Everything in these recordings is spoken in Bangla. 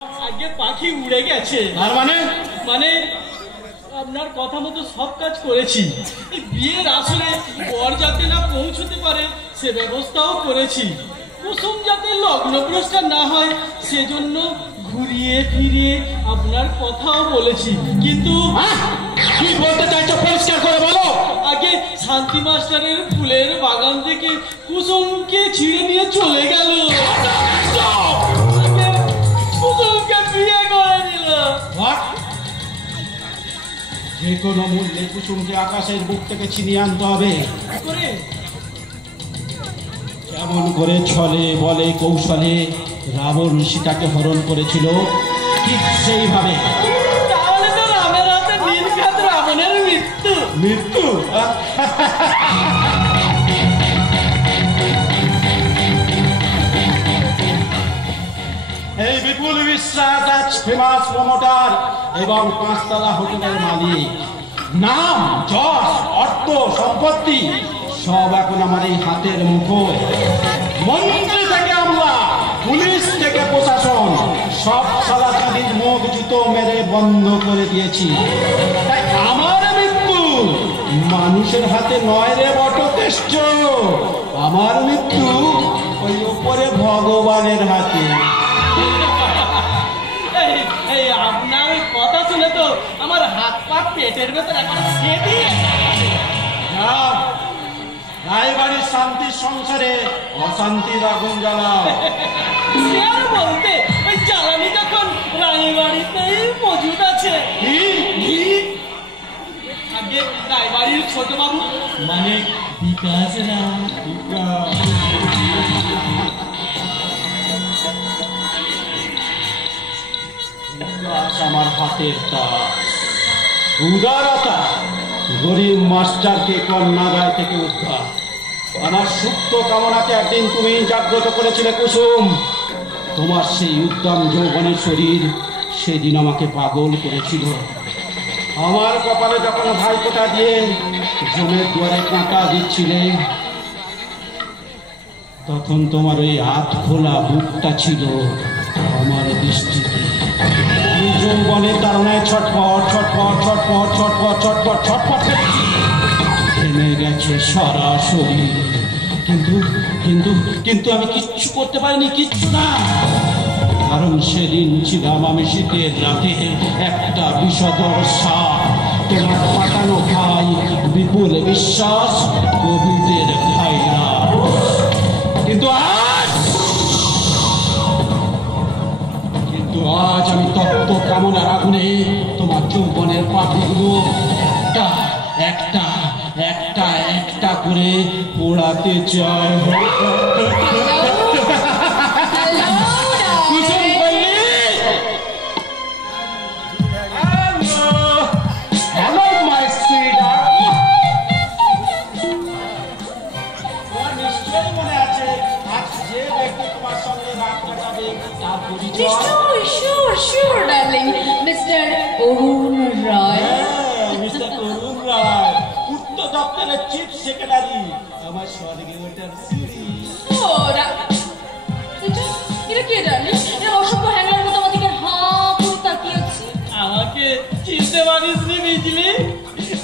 আগে পাখি উড়ে গেছে। আর মানে আপনার কথা মতো সব কাজ করেছি। বিয়ের আসলে বর যাতে না পৌঁছতে পারে সে ব্যবস্থাও করেছি। কুসুম যাতে লগ্নভ্রষ্টা না হয় সেজন্য ঘুরিয়ে ফিরিয়ে আপনার কথাও বলেছি। কিন্তু কি বলতে চাইছো পরিষ্কার করে বলো। আগে শান্তি মাস্টারের ফুলের বাগান থেকে কুসুমকে ছিঁড়ে নিয়ে চলে গেল। কুসুমকে বিয়ে করে দিল। যে কোনো মূল্যে কুসুমকে আকাশের বুক থেকে ছিনিয়ে আনতে হবে। কেমন করে ছলে বলে কৌশলে রাবণ সীতাকে হরণ করেছিল ঠিক সেইভাবে। তাহলে তো রামের হাতে নির্ঘাত রাবণের মৃত্যু। মৃত্যু? এই বিপুল বিশ্বাস আজ ফেমাস প্রমোটার এবং পাঁচতলা হোটেলের মালিক। নাম, যশ, অর্থ, সম্পত্তি সব এখন আমার এই হাতের মুঠোয়। মন্ত্রী থেকে আমলা, পুলিশ থেকে প্রশাসন সব সালাচাঁদির মুখ জুতো মেরে বন্ধ করে দিয়েছি। তাই আমার মৃত্যু মানুষের হাতে নয় রে বটকেষ্ট। আমার মৃত্যু ওই উপরে ভগবানের হাতে। আপনার কথা শুনে তো আমার হাত পা পেটের ভেতর একটা সেটি। রায়বাড়ির শান্তির সংসারে অশান্তির আগুন জ্বালাও। বলতে ওই জ্বালানি যখন রায়বাড়িতেই মজুদ আছে। আগে রায়বাড়ির ছোট বাবু মানে বিকাশ আমার হাতের তাস। উদারতা, গরিব মাস্টারকে কন্যাদায় থেকে উদ্ধার। আমার সুপ্ত কামনাকে একদিন তুমি জাগ্রত করেছিলে কুসুম। তোমার সেই উদ্যম যৌবনের শরীর সেদিন আমাকে পাগল করেছিল। আমার কপালে যখন ভাইফোঁটা দিয়ে জমের দুয়ারে কাঁটা দিচ্ছিলে তখন তোমার ওই হাত খোলা বুকটা ছিল আমার দৃষ্টিতে। যৌবনের তাড়নায় ছটফট ছটফট ছটফট ছটফট ছটফট ছটফট থেমে গেছে সারা শরীর। কিন্তু কিন্তু কিন্তু আমি কিচ্ছু করতে পারিনি, কিচ্ছু না। কারণ সেদিন ছিলাম আমি শীতের রাতে একটা বিষধর সাপ। তোমার পাঠানো ভাই বিপুল বিশ্বাস কোভিডের ভাইরাস। কিন্তু আজ আমি তত্ত্ব কামনার আগুনে তোমার যৌবনের পাখিগুলো একটা একটা একটা করে পোড়াতে চাই। Sure, darling. Mr. Arun Roy. Mr. Arun Roy. উত্তর দপ্তরের চিফ সেক্রেটারি। আমার স্বর্গে ওটার সিঁড়ি। এটা কে darling? এটা অসভ্য হ্যাংলার মতো আমাদেরকে হাঁ করে তাকিয়ে আছে। আমাকে চিনতে পারিস নি বিজলি?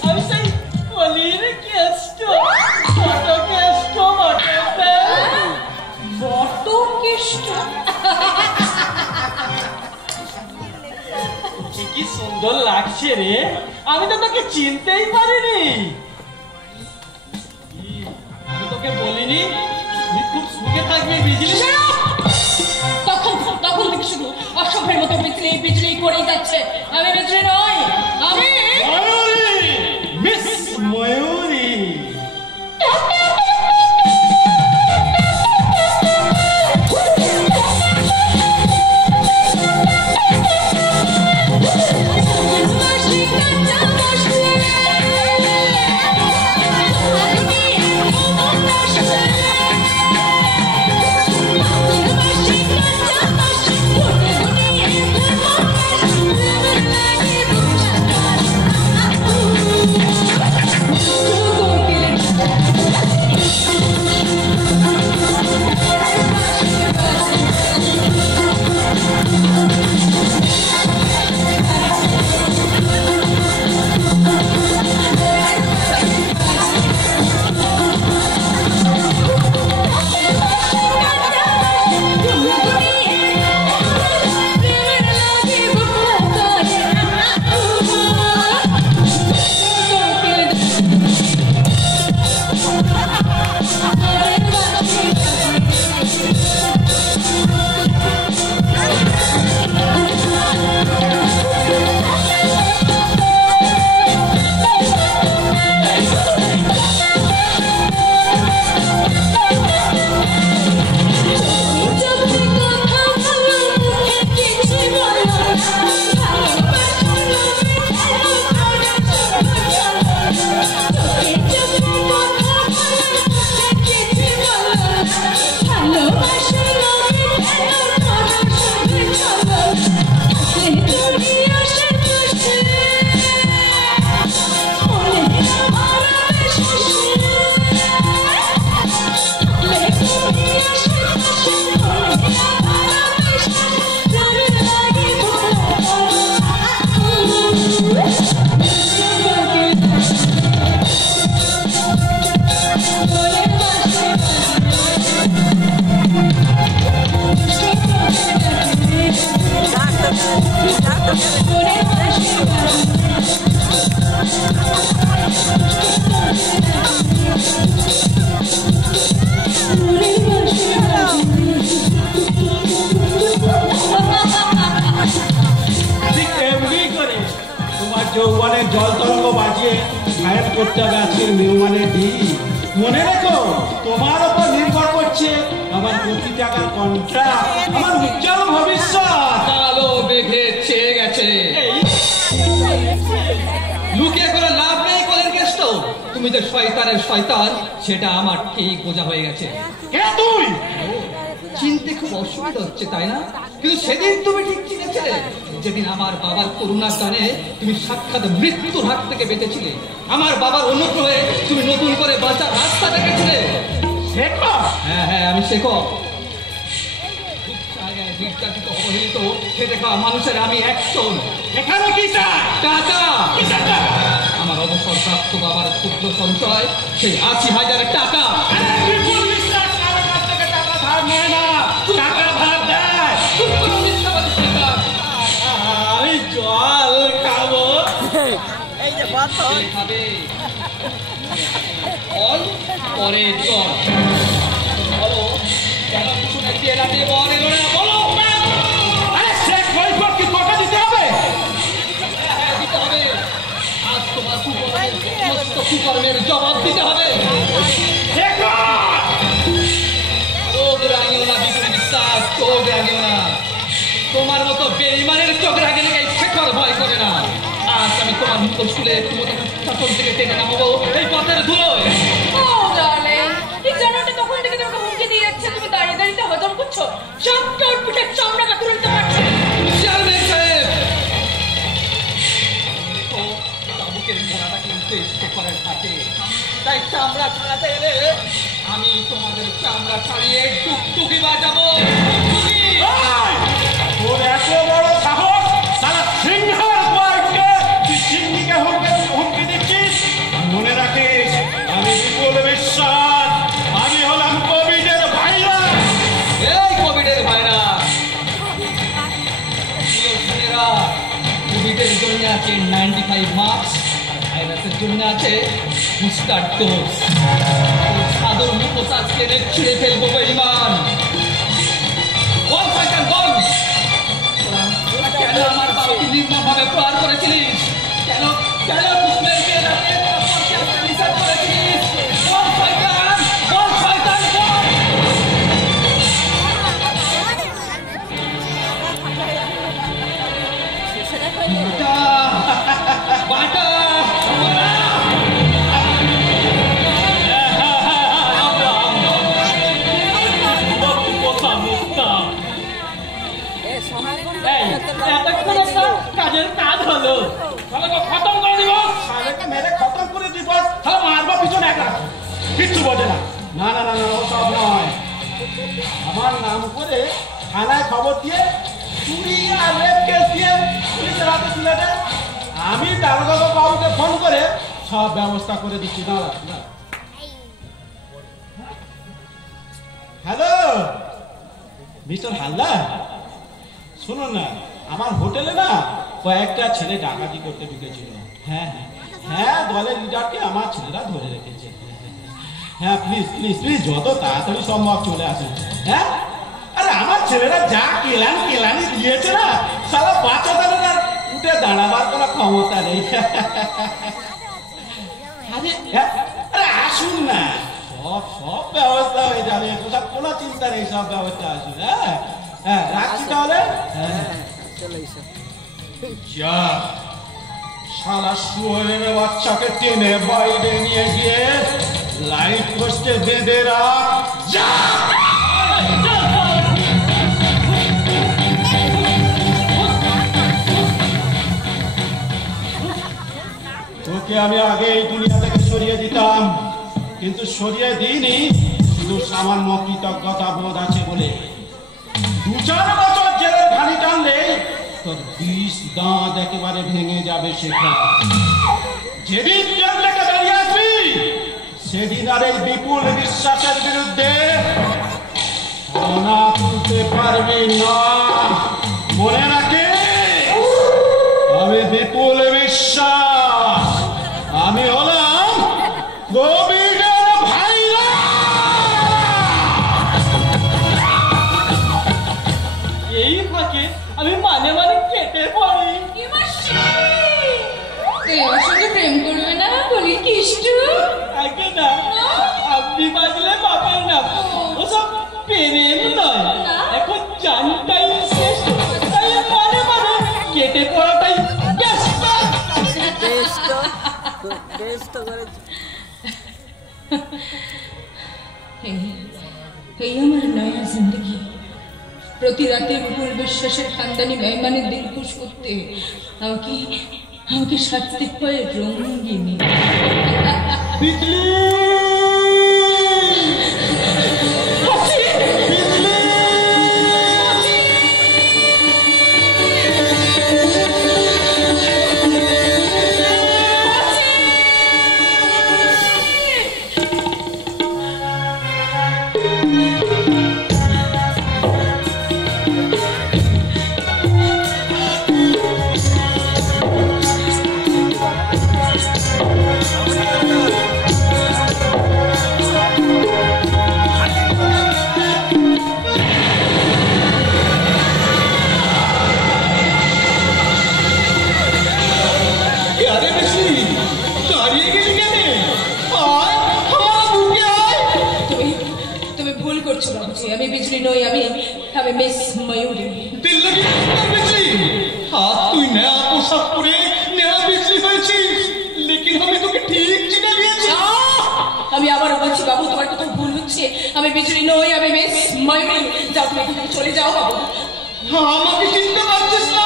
আমি সেই কলির কেষ্ট। কি সুন্দর লাগছে রে, আমি তো তোকে চিনতেই পারিনি। আমি তোকে বলিনি তুই খুব সুখে থাকবি বিজলি? তখন থেকে শুধু অসভ্যের মতো বিজলি করেই যাচ্ছে। আমি বিজলি নই, আমি মিস ময়ূরী। যৌবনের জল তরঙ্গ বাজিয়ে ফায়ার করতে হবে আজকের মেহমানের দিন। মনে রেখো তোমার উপর নির্ভর করছে আমার কোটি টাকার কন্ট্রাক্ট, আমার উজ্জ্বল ভবিষ্যৎ। কালো মেঘে ছেয়ে গেছে, লুকিয়ে করে লাভ নেই। কলের কেস তো তুমি যে শয়তানের শয়তান সেটা আমার ঠিক বোঝা হয়ে গেছে। কে তুই? চিনতে খুব অসুবিধা হচ্ছে তাই না? কিন্তু সেদিন তুমি ঠিক চিনেছিলে, যেদিন আমার বাবার করুণার টানে তুমি সাক্ষাৎ মৃত্যুর হাত থেকে বেঁচেছিলে। আমার বাবার অনুগ্রহে তুমি নতুন করে বাঁচার রাস্তা দেখেছিলে। হ্যাঁ হ্যাঁ, আমি শেখক। নির্যাতিত অবহেলিত খেটে খাওয়া মানুষের আমি একজন। এখানে কি চাই? টাকা। আমার অবসর প্রাপ্ত বাবার ক্ষুদ্র সঞ্চয়, সেই ৮০,০০০ টাকা। আমি জল খাবো। খাবে জল, পরে জল। বলো কেন কিছু নাকি এলাতে বল এলো না? বলো। দিতে হবে। দিতে হবে। আজ তোমার সমস্ত কুকর্মের জবাব দিতে হবে। চোখ রাঙিও না বিপুল বিশ্বাস, চোখ রাঙিও না। তোমার মতো বেঈমানের চোখ রাঙে এই শেখর ভয় করে না। আজ আমি তোমার মুখোশ খুলে শাসন থেকে টেনে নামাবো এই পথের ধুলোয়। ও ডার্লিং, এই জানোটা তখন থেকে তোমাকে হুমকি দিয়ে যাচ্ছে, তুমি দাঁড়িয়ে দাঁড়িয়ে হজম করছো। সব তোর পিঠে চামড়া কাটুন দিতে পারছো। চেয়ারম্যান সাহেব, চাবুকের ঘোড়াটা কিন্তু শেখরের থাকে, তাই চামড়া ছাড়াতে গেলে আমি তোমাদের চামড়া ছাড়িয়ে টুকটুকি বাজাবো। তোর এত বড় সাহস, সারা সিংহের কয়েককে তুই সিংহীকে হুমকি দিচ্ছিস? মনে রাখিস আমি বিপুল বিশ্বাস, আমি হলাম কোভিডের ভাইরাস। এই কোভিডের ভাইরাস, কোভিডের জন্য আছে 95 মার্কস, ভাইরাসের জন্য আছে বুস্টার ডোজ। সাদর মুখোশ আজকে ছিঁড়ে ফেলবো বেঈমান। বল শয়তান বল, কেন আমার বাবাকে নির্মমভাবে প্রহার করেছিলিস? কেন কেন কৃষ্ণের বিয়ে রাতে নিষেধ করেছিলিস? বল শয়তান, বল শয়তান বল। বাটা কাজের কাজ হলো, খতম করে দিব, মেরে খতম করে দিব, মারবো পিছনে একা, কিচ্ছু বোঝে না। না না না না, সব নয়। আমার নাম করে থানায় খবর দিয়ে চুরি আর রেপ কেস দিয়ে পুলিশের হাতে তুলে দেয়। আমি দারোগা বাবুকে ফোন করে সব ব্যবস্থা করে দিচ্ছি। না হ্যালো মিস্টার হালদার, শুনুন না, আমার হোটেলে না কয়েকটা ছেলে ডাকাতি করতে ঢুকেছিল। হ্যাঁ হ্যাঁ হ্যাঁ, দলের লিডারকে আমার ছেলেরা ধরে রেখেছে। হ্যাঁ প্লিজ প্লিজ প্লিজ যত তাড়াতাড়ি সম্ভব চলে আসুন। হ্যাঁ, আরে আমার ছেলেরা যা কেলানি দিয়েছে না, সারা বাচ্চাদের আর উঠে দাঁড়াবার কোনো ক্ষমতা নেই। আরে আসুন না, সব ব্যবস্থা হয়ে যাবে, সব কোনো চিন্তা নেই, সব ব্যবস্থা আসুন। হ্যাঁ হ্যাঁ, রাখছি তাহলে। হ্যাঁ যা শালা শুয়োরের বাচ্চাকে টেনে বাইরে নিয়ে গিয়ে লাইট পোস্টে বেঁধে রাখ। যা তোকে আমি আগে এই দুনিয়া থেকে সরিয়ে দিতাম, কিন্তু সরিয়ে দিইনি শুধু সামান্য কৃতজ্ঞতা বোধ আছে বলে। 2-4 বছর জেলের ঘানি টানলে তোর 20 দাঁত একেবারে ভেঙে যাবে। শেখা, যেদিন জেল থেকে বেরিয়ে আসবি সেদিন আর এই বিপুল বিশ্বাসের বিরুদ্ধে সোনা তুলতে পারবি না, মনে রাখিস। বিশ্বাস, আমি হলাম কবিরের ভাইরা। এই ফাঁকে আমি মানে মানে কেটে পড়ি। তুই আমার সঙ্গে প্রেম করবে না বলি কিষ্টু? আগে না, আপনি বাজলে বাবার নাম, ওসব প্রেম নয়। এখন জানটাই শেষ, তাই মানে মানে কেটে পড়াটাই ব্যস্ত। এই আমার নয়া জিন্দগি। প্রতি রাতে ভুল বিশ্বাসের খানদানি মেহমানের দিন খুশ করতে আমাকে আমাকে সাজতে হয় রঙিনী। বিজলি আমি বিজলি নই, আমি মিস ময়ূরী। তুই নয়া পোশাক পরে নয়া বিজলি হয়েছিস, লেকিন আমি তোকে ঠিক চিনে দিয়েছি। আমি আবারও বলছি বাবু, তোমার কোথাও ভুল হচ্ছে। আমি বিজলি নই, আমি মিস ময়ূরী। যাও, তুমি এখান থেকে চলে যাও বাবু। আমাকে চিনতে পারছিস না?